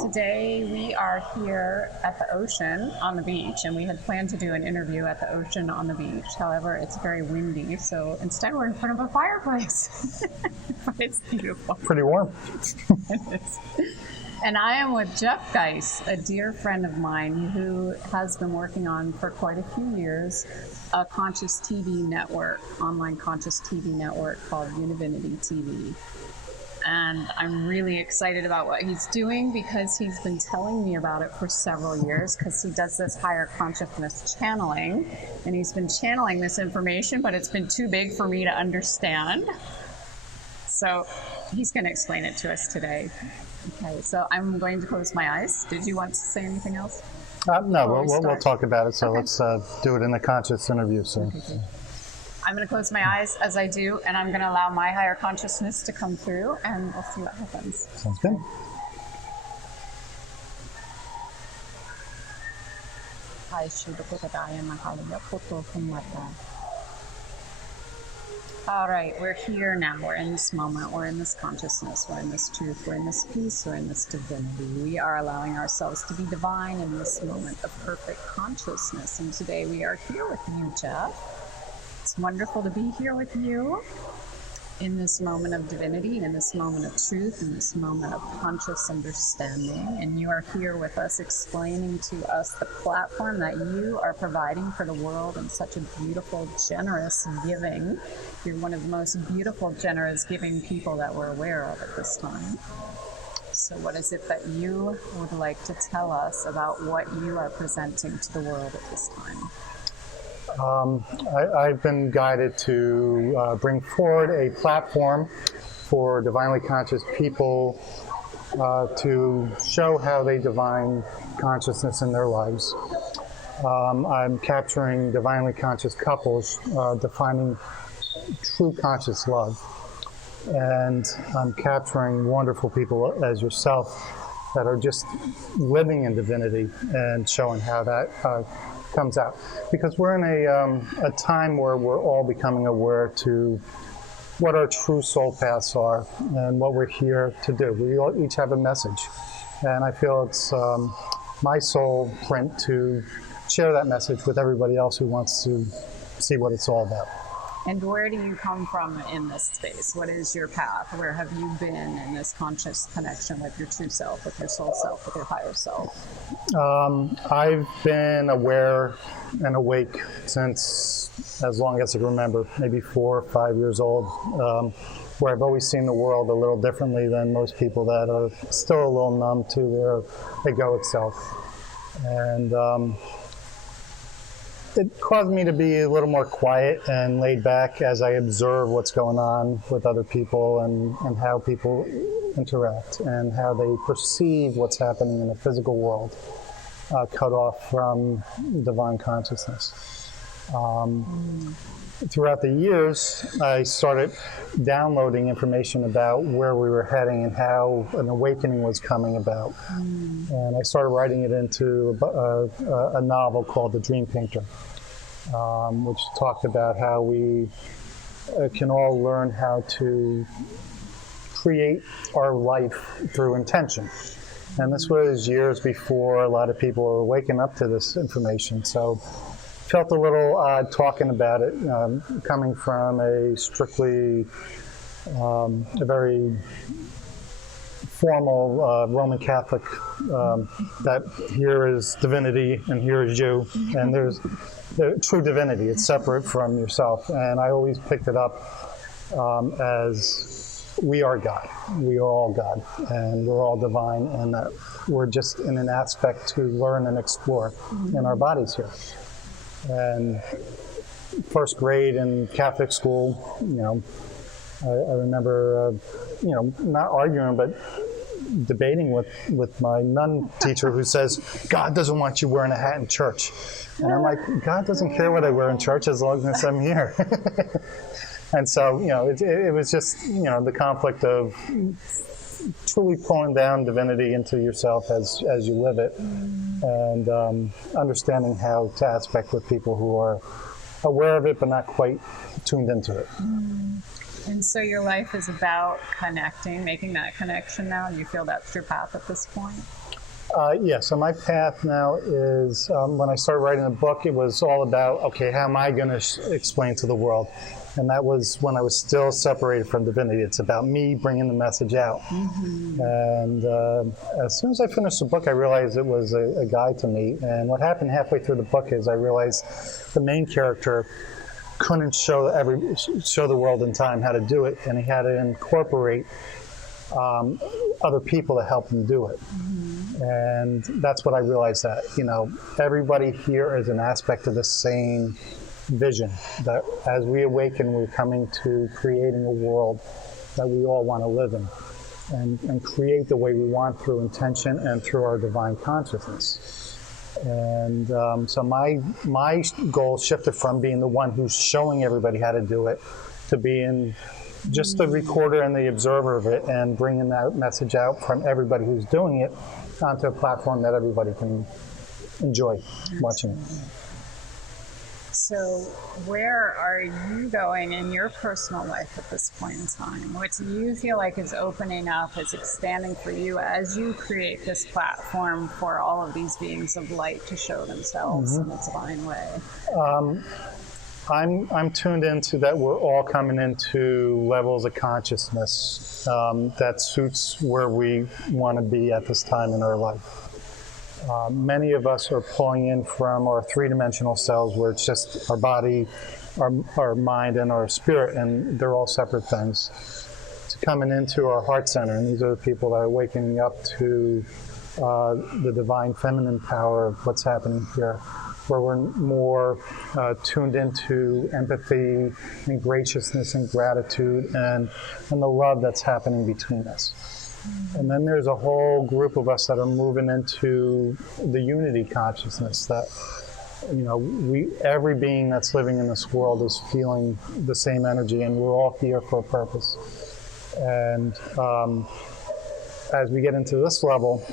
Today we are here at the ocean on the beach, and we had planned to do an interview at the ocean on the beach. However, it's very windy, so instead we're in front of a fireplace. But it's beautiful. Pretty warm. It is. And I am with Jeff Geis, a dear friend of mine who has been working on for quite a few years a conscious TV network, online conscious TV network called Univinity TV. And I'm really excited about what he's doing because he's been telling me about it for several years, because he does this higher consciousness channeling, and he's been channeling this information, but it's been too big for me to understand. So he's going to explain it to us today. Okay, so I'm going to close my eyes. Did you want to say anything else? No, we'll talk about it. So okay. Let's do it in a conscious interview. So. Okay, I'm going to close my eyes as I do, and I'm going to allow my higher consciousness to come through, and we'll see what happens. Sounds good. All right, we're here now. We're in this moment. We're in this consciousness. We're in this truth. We're in this peace. We're in this divinity. We are allowing ourselves to be divine in this moment of perfect consciousness. And today we are here with you, Jeff. It's wonderful to be here with you in this moment of divinity, in this moment of truth, in this moment of conscious understanding. And you are here with us, explaining to us the platform that you are providing for the world in such a beautiful, generous giving. You're one of the most beautiful, generous giving people that we're aware of at this time. So what is it that you would like to tell us about what you are presenting to the world at this time? I've been guided to bring forward a platform for divinely conscious people to show how they divine consciousness in their lives. I'm capturing divinely conscious couples defining true conscious love. And I'm capturing wonderful people as yourself that are just living in divinity and showing how that comes out, because we're in a time where we're all becoming aware to what our true soul paths are and what we're here to do. We all each have a message, and I feel it's my soul print to share that message with everybody else who wants to see what it's all about. And where do you come from in this space? What is your path? Where have you been in this conscious connection with your true self, with your soul self, with your higher self? I've been aware and awake since as long as I can remember, maybe 4 or 5 years old, where I've always seen the world a little differently than most people that are still a little numb to their egoic self. And it caused me to be a little more quiet and laid back as I observe what's going on with other people and how people interact and how they perceive what's happening in the physical world, cut off from divine consciousness. Throughout the years, I started downloading information about where we were heading and how an awakening was coming about. And I started writing it into a novel called The Dream Painter, which talked about how we can all learn how to create our life through intention. And this was years before a lot of people were waking up to this information. So felt a little odd talking about it, coming from a strictly, a very formal Roman Catholic, that here is divinity and here is you, and there's the true divinity. It's separate from yourself. And I always picked it up as we are God. We are all God, and we're all divine, and that we're just in an aspect to learn and explore in our bodies here. And first grade in Catholic school, I remember, not arguing, but debating with my nun teacher who says, God doesn't want you wearing a hat in church. And I'm like, God doesn't care what I wear in church as long as I'm here. And so, it was just, the conflict of truly pulling down divinity into yourself as you live it, and understanding how to aspect with people who are aware of it but not quite tuned into it. And so your life is about connecting, making that connection now. Do you feel that's your path at this point? Yeah, so my path now is, when I started writing the book, it was all about, okay, how am I going to explain to the world? And that was when I was still separated from divinity. It's about me bringing the message out. And as soon as I finished the book, I realized it was a guide to me. And what happened halfway through the book is I realized the main character couldn't show the world in time how to do it, and he had to incorporate other people to help him do it. And that's what I realized, that, you know, everybody here is an aspect of the same vision, that as we awaken, we're coming to creating a world that we all want to live in, and create the way we want through intention and through our divine consciousness. And so my goal shifted from being the one who's showing everybody how to do it to being just the recorder and the observer of it, and bringing that message out from everybody who's doing it onto a platform that everybody can enjoy watching it. So where are you going in your personal life at this point in time? What do you feel like is opening up, is expanding for you as you create this platform for all of these beings of light to show themselves in a divine way? I'm tuned into that we're all coming into levels of consciousness that suits where we want to be at this time in our life. Many of us are pulling in from our three-dimensional selves, where it's just our body, our mind, and our spirit, and they're all separate things, to coming into our heart center. And these are the people that are waking up to the divine feminine power of what's happening here, where we're more tuned into empathy and graciousness and gratitude and the love that's happening between us. And then there's a whole group of us that are moving into the unity consciousness, that, you know, every being that's living in this world is feeling the same energy, and we're all here for a purpose. And as we get into this level,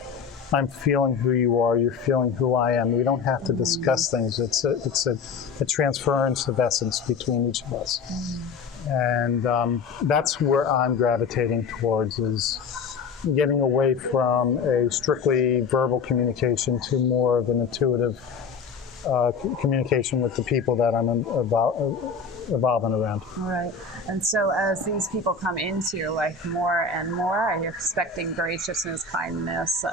I'm feeling who you are, you're feeling who I am. We don't have to discuss things. It's a transference of essence between each of us. And that's where I'm gravitating towards, is getting away from a strictly verbal communication to more of an intuitive communication with the people that I'm evolving around. All right. And so as these people come into your life more and more, are you expecting graciousness, kindness,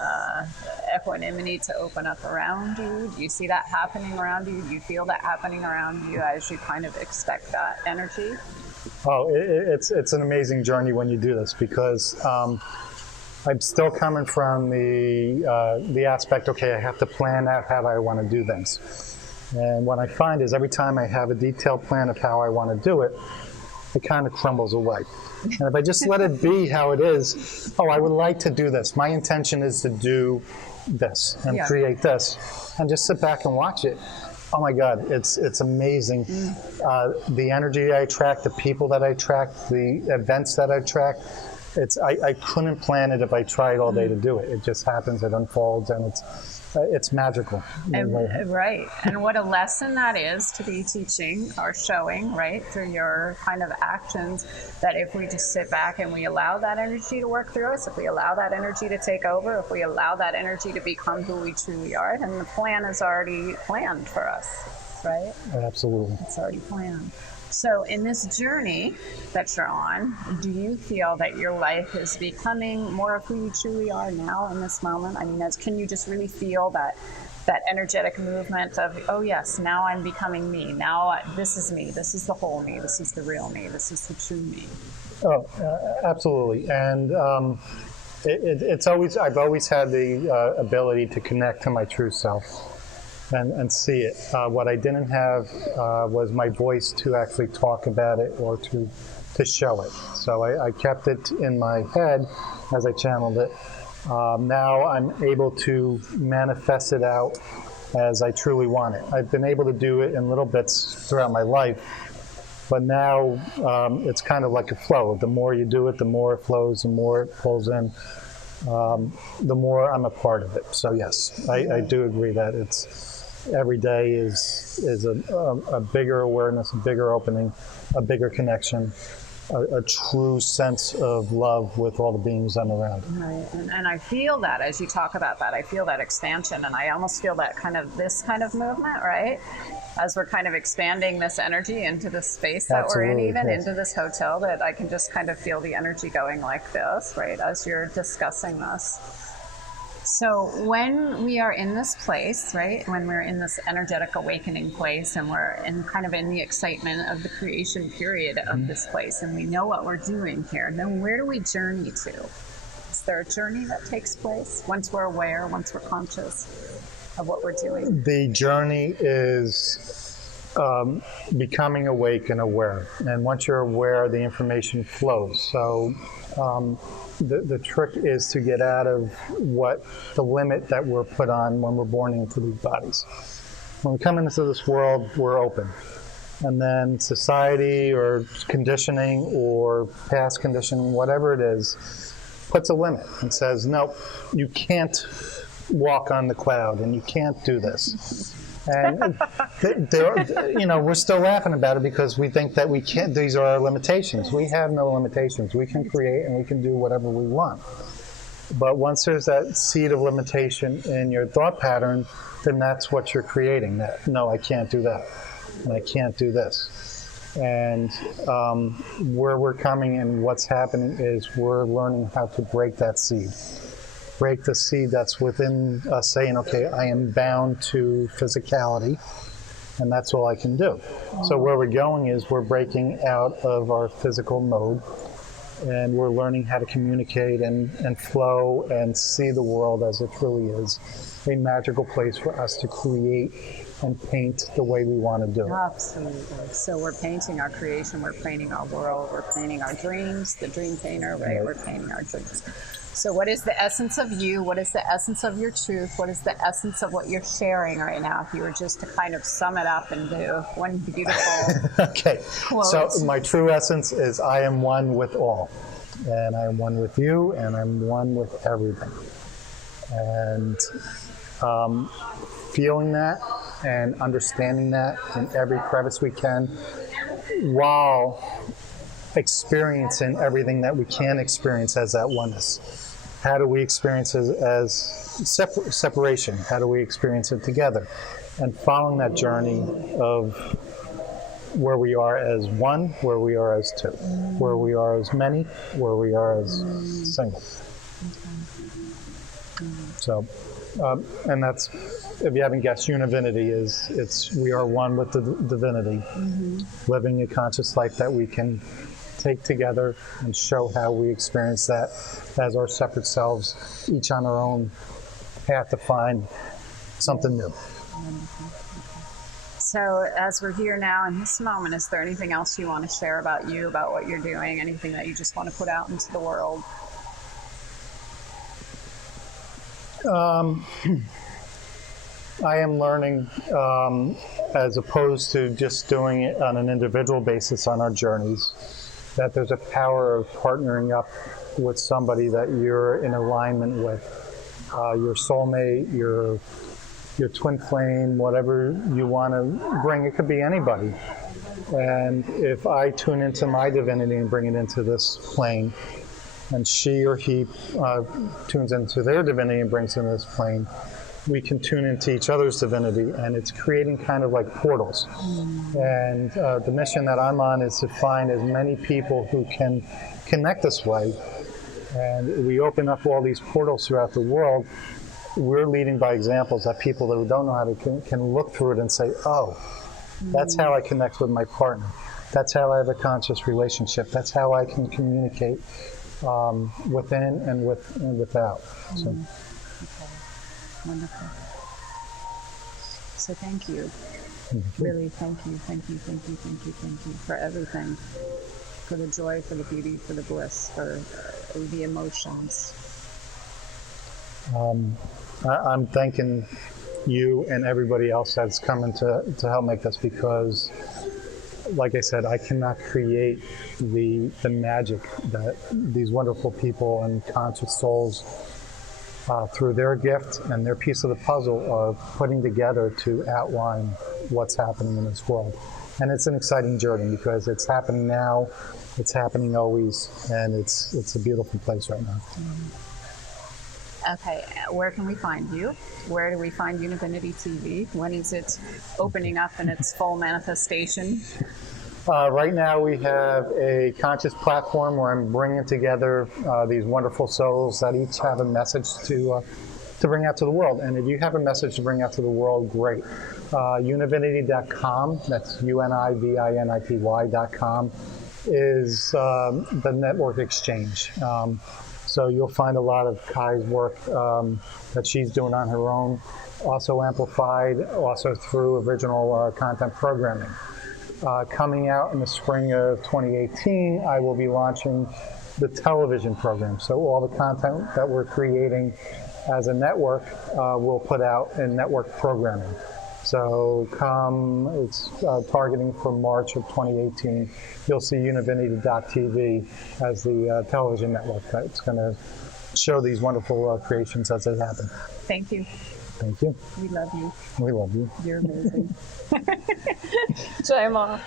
equanimity to open up around you? Do you see that happening around you? Do you feel that happening around you as you kind of expect that energy? Oh, it's an amazing journey when you do this, because I'm still coming from the aspect, okay, I have to plan out how I want to do things. And what I find is every time I have a detailed plan of how I want to do it, it kind of crumbles away. And if I just let it be how it is, oh, I would like to do this. My intention is to do this and create this, and just sit back and watch it. Oh my God, it's amazing. The energy I attract, the people that I attract, the events that I attract. I couldn't plan it if I tried all day to do it. It just happens, it unfolds, and it's magical. Right. And what a lesson that is to be teaching or showing, right, through your kind of actions, that if we just sit back and we allow that energy to work through us, if we allow that energy to take over, if we allow that energy to become who we truly are, then the plan is already planned for us, right? Absolutely. It's already planned. So in this journey that you're on, do you feel that your life is becoming more of who you truly are now in this moment? I mean, can you just really feel that energetic movement of, oh yes, now I'm becoming me. Now this is me. This is the whole me. This is the real me. This is the true me. Oh, absolutely. And I've always had the ability to connect to my true self. And see it. What I didn't have was my voice to actually talk about it or to show it. So I kept it in my head as I channeled it. Now I'm able to manifest it out as I truly want it. I've been able to do it in little bits throughout my life, but now it's kind of like a flow. The more you do it, the more it flows, the more it pulls in. The more I'm a part of it. So yes, I do agree that every day is a bigger awareness, a bigger opening, a bigger connection, a true sense of love with all the beings I'm around. Right. And I feel that as you talk about that, I feel that expansion, and I almost feel that this kind of movement, right? As we're kind of expanding this energy into the space that we're in, even into this hotel, that I can just kind of feel the energy going like this, right, as you're discussing this. So when we are in this place, right, when we're in this energetic awakening place, and we're kind of in the excitement of the creation period of this place, and we know what we're doing here, then where do we journey to? Is there a journey that takes place once we're aware, once we're conscious of what we're doing? The journey is becoming awake and aware. And once you're aware, the information flows. So the trick is to get out of the limit that we're put on when we're born into these bodies. When we come into this world, we're open. And then society or conditioning or past conditioning, whatever it is, puts a limit and says, no, you can't walk on the cloud and you can't do this. And we're still laughing about it because we think that we can't. These are our limitations. We have no limitations. We can create and we can do whatever we want. But once there's that seed of limitation in your thought pattern, then that's what you're creating. That, no, I can't do that, and I can't do this. And where we're coming and what's happening is we're learning how to break that seed. Break the seed that's within us saying, okay, I am bound to physicality, and that's all I can do. So where we're going is we're breaking out of our physical mode, and we're learning how to communicate and flow and see the world as it truly is, a magical place for us to create and paint the way we want to do it. Absolutely. So we're painting our creation, we're painting our world, we're painting our dreams, the dream painter, right? We're painting our dreams. So what is the essence of you? What is the essence of your truth? What is the essence of what you're sharing right now? If you were just to kind of sum it up into one beautiful okay. quote. So my true essence is I am one with all. And I am one with you, and I'm one with everything. And feeling that and understanding that in every crevice we can, while experiencing everything that we can experience as that oneness. How do we experience it as separation? How do we experience it together? And following that journey of where we are as one, where we are as two, where we are as many, where we are as single. So, and that's, if you haven't guessed, Univinity we are one with the divinity, living a conscious life that we can take together and show how we experience that as our separate selves, each on our own path to find something new. So as we're here now in this moment, is there anything else you want to share about you, about what you're doing, anything that you just want to put out into the world? I am learning, as opposed to just doing it on an individual basis on our journeys, that there's a power of partnering up with somebody that you're in alignment with, your soulmate, your twin flame, whatever you want to bring. It could be anybody. And if I tune into my divinity and bring it into this plane, and she or he tunes into their divinity and brings it into this plane, we can tune into each other's divinity, and it's creating kind of like portals. And the mission that I'm on is to find as many people who can connect this way. And we open up all these portals throughout the world. We're leading by examples that people that don't know how to can look through it and say, oh, that's how I connect with my partner. That's how I have a conscious relationship. That's how I can communicate within and without. So. Okay. Wonderful. So thank you. Really, thank you for everything. For the joy, for the beauty, for the bliss, for the emotions. I'm thanking you and everybody else that's coming to help make this, because, like I said, I cannot create the magic that these wonderful people and conscious souls through their gift and their piece of the puzzle of putting together to outline what's happening in this world. And it's an exciting journey because it's happening now, it's happening always, and it's a beautiful place right now. Okay, where can we find you? Where do we find Univinity TV? When is it opening up in its full manifestation? Right now we have a conscious platform where I'm bringing together these wonderful souls that each have a message to bring out to the world. And if you have a message to bring out to the world, great. Univinity.com, that's UNIVINITY.com, is the network exchange. So you'll find a lot of Kai's work that she's doing on her own, also amplified, also through original content programming. Coming out in the spring of 2018, I will be launching the television program. So all the content that we're creating as a network, we'll put out in network programming. So it's targeting for March of 2018. You'll see Univinity.tv as the television network that's going to show these wonderful creations as they happen. Thank you. Thank you. We love you. We love you. You're amazing. Jai Ma.